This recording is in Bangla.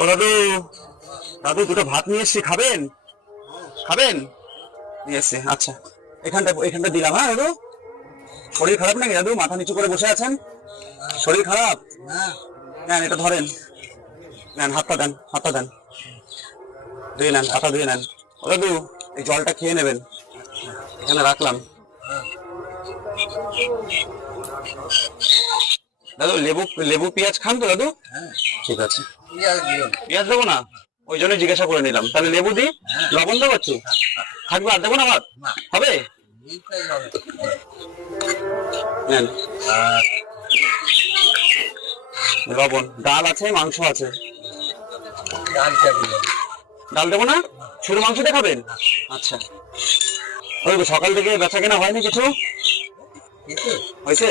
ও দাদু, দাদু দুটো ভাত নিয়ে এসছি, খাবেন? খাবেন? নিয়ে এসছি, আচ্ছা। এখানটা এখানটা দিলাম। হ্যাঁ দাদু, শরীর খারাপ নাকি দাদু? মাথা নিচু করে বসে আছেন, শরীর খারাপ? নেন এটা ধরেন, নেন হাতটা দেন, হাতটা দেন, ধুয়ে নেন, হাতটা ধুয়ে নেন। ও দাদু, এই জলটা খেয়ে নেবেন, এখানে রাখলাম। দাদু লেবু, লেবু পেঁয়াজ খান তো দাদু? ঠিক আছে। পেঁয়াজ দেবো না, ওই জন্য জিজ্ঞাসা করে নিলাম। তাহলে লেবু দিই, লবণ দেবো একটু, থাকবে? আর দেবো না ভাত? হবে? নেন লবণ। ডাল আছে, মাংস আছে। ডাল দেবো না, শুধু মাংসটা খাবেন? আচ্ছা। ওই তো সকাল থেকে বেচা কেনা হয়নি কিছু? হয়েছে?